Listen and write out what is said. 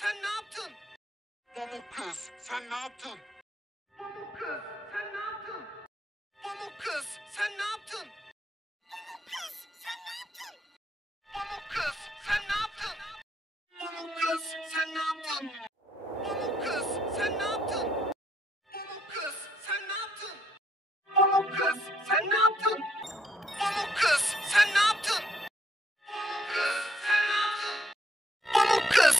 sen ne yaptın? Pamuk kız, sen ne yaptın? Pamuk kız, sen ne yaptın? Pamuk kız, sen ne yaptın? Pamuk kız, sen ne yaptın? Pamuk kız, sen ne yaptın? Pamuk kız, sen ne yaptın? Pamuk kız, sen ne yaptın? Pamuk kız, sen ne yaptın? Pamuk kız, sen ne yaptın? Pamuk kız, sen ne yaptın? Pamuk kız,